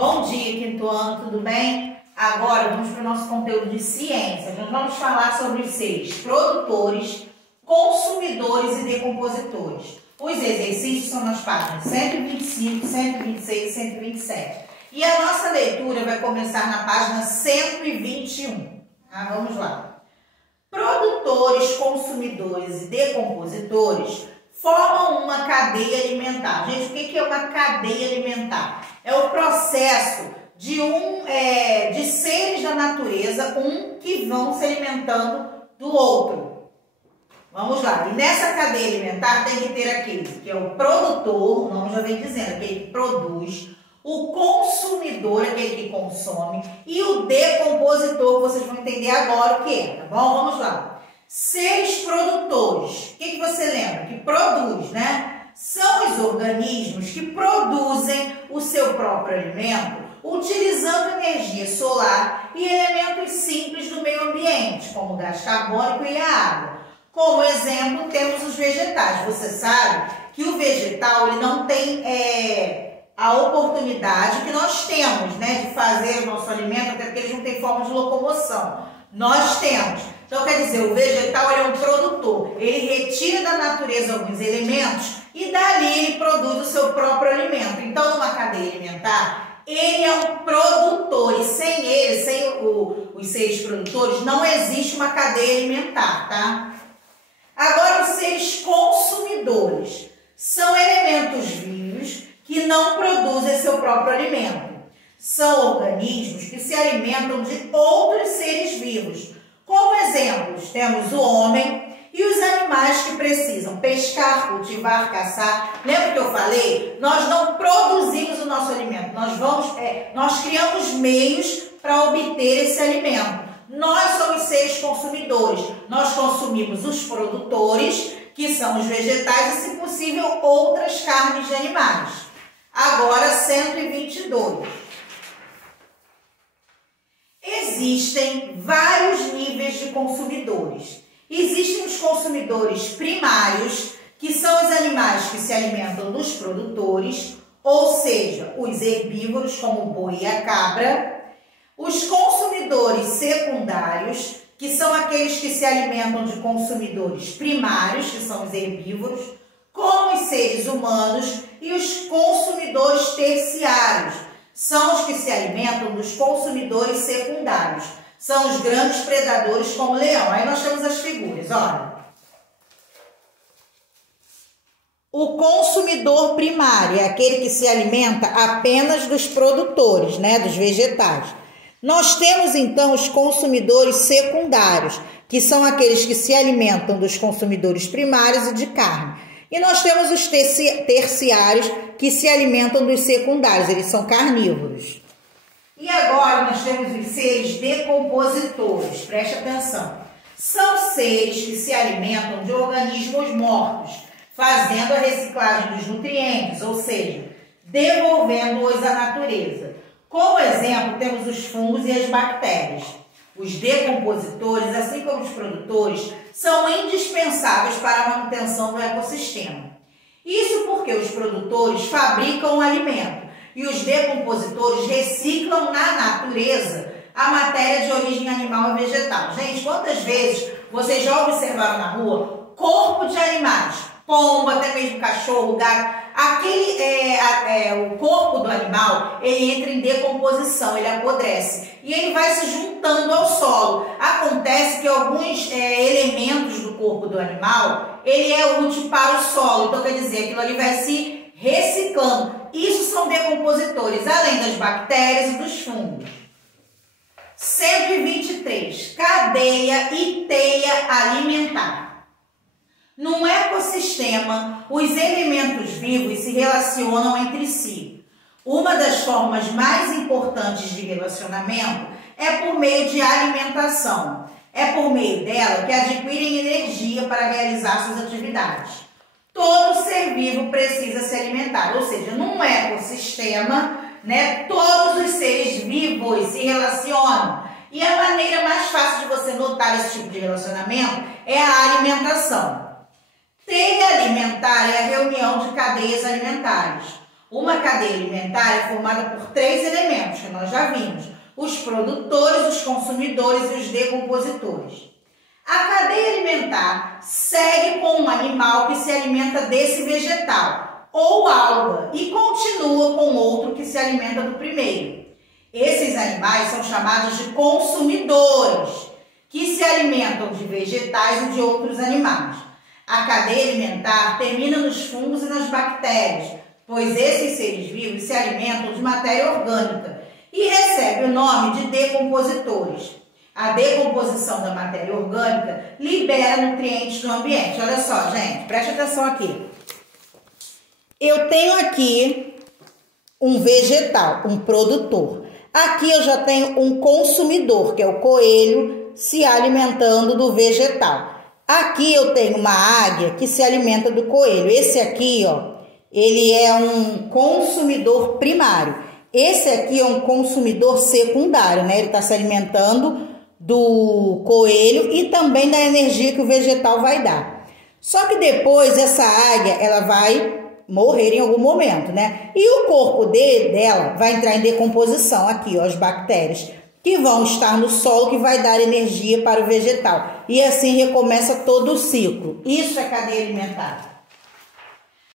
Bom dia, quinto ano, tudo bem? Agora vamos para o nosso conteúdo de ciência. Nós vamos falar sobre os seres produtores, consumidores e decompositores. Os exercícios são nas páginas 125, 126 e 127. E a nossa leitura vai começar na página 121. Vamos lá. Produtores, consumidores e decompositores formam uma cadeia alimentar. Gente, o que é uma cadeia alimentar? É o processo de seres da natureza, que vão se alimentando do outro. Vamos lá. E nessa cadeia alimentar tem que ter aquele que é o produtor, o nome já vem dizendo, aquele que produz, o consumidor, aquele que consome, e o decompositor, que vocês vão entender agora o que é, tá bom? Vamos lá. Seres produtores, o que você lembra? Que produz, né? São os organismos que produzem o seu próprio alimento utilizando energia solar e elementos simples do meio ambiente, como o gás carbônico e a água. Como exemplo, temos os vegetais. Você sabe que o vegetal ele não tem a oportunidade que nós temos, né, de fazer o nosso alimento, até porque eles não têm forma de locomoção. Nós temos. Então, quer dizer, o vegetal ele é um produtor. Ele retira da natureza alguns elementos e dali ele produz o seu próprio alimento. Então, numa cadeia alimentar, ele é um produtor. E sem ele, sem os seres produtores, não existe uma cadeia alimentar, tá? Agora, os seres consumidores são elementos vivos que não produzem seu próprio alimento. São organismos que se alimentam de outros seres vivos. Como exemplos, temos o homem e os animais que precisam pescar, cultivar, caçar. Lembra que eu falei? Nós não produzimos o nosso alimento, nós criamos meios para obter esse alimento. Nós somos seres consumidores, nós consumimos os produtores, que são os vegetais e, se possível, outras carnes de animais. Agora, 122. Existem vários níveis de consumidores. Existem os consumidores primários, que são os animais que se alimentam dos produtores, ou seja, os herbívoros, como o boi e a cabra. Os consumidores secundários, que são aqueles que se alimentam de consumidores primários, que são os herbívoros, como os seres humanos, e os consumidores terciários, são os que se alimentam dos consumidores secundários. São os grandes predadores como o leão. Aí nós temos as figuras, olha. O consumidor primário é aquele que se alimenta apenas dos produtores, né, dos vegetais. Nós temos então os consumidores secundários, que são aqueles que se alimentam dos consumidores primários e de carne. E nós temos os terciários, que se alimentam dos secundários, eles são carnívoros. E agora nós temos os seres decompositores, preste atenção. São seres que se alimentam de organismos mortos, fazendo a reciclagem dos nutrientes, ou seja, devolvendo-os à natureza. Como exemplo, temos os fungos e as bactérias. Os decompositores, assim como os produtores, são indispensáveis para a manutenção do ecossistema. Isso porque os produtores fabricam o alimento e os decompositores reciclam na natureza a matéria de origem animal e vegetal. Gente, quantas vezes vocês já observaram na rua corpo de animais, pombo, até mesmo cachorro, gato, o corpo do animal, ele entra em decomposição, ele apodrece e ele vai se juntando ao solo. Acontece que alguns elementos do corpo do animal, ele é útil para o solo, então quer dizer, aquilo ali vai se reciclando. Isso são decompositores, além das bactérias e dos fungos. 123. Cadeia e teia alimentar. Num ecossistema, os elementos vivos se relacionam entre si. Uma das formas mais importantes de relacionamento é por meio de alimentação. É por meio dela que adquirem energia para realizar suas atividades. Todo ser vivo precisa se alimentar, ou seja, num ecossistema, né, todos os seres vivos se relacionam. E a maneira mais fácil de você notar esse tipo de relacionamento é a alimentação. Teia alimentar é a reunião de cadeias alimentares. Uma cadeia alimentar é formada por 3 elementos, que nós já vimos: os produtores, os consumidores e os decompositores. A cadeia alimentar segue com um animal que se alimenta desse vegetal ou alga e continua com outro que se alimenta do primeiro. Esses animais são chamados de consumidores, que se alimentam de vegetais e de outros animais. A cadeia alimentar termina nos fungos e nas bactérias, pois esses seres vivos se alimentam de matéria orgânica e recebe o nome de decompositores. A decomposição da matéria orgânica libera nutrientes no ambiente. Olha só, gente, preste atenção aqui. Eu tenho aqui um vegetal, um produtor. Aqui eu já tenho um consumidor, que é o coelho se alimentando do vegetal. Aqui eu tenho uma águia que se alimenta do coelho. Esse aqui, ó, ele é um consumidor primário. Esse aqui é um consumidor secundário, né? Ele está se alimentando do coelho e também da energia que o vegetal vai dar. Só que depois essa águia, ela vai morrer em algum momento, né? E o corpo dela vai entrar em decomposição aqui, ó, as bactérias, que vão estar no solo, que vai dar energia para o vegetal. E assim recomeça todo o ciclo. Isso é cadeia alimentar.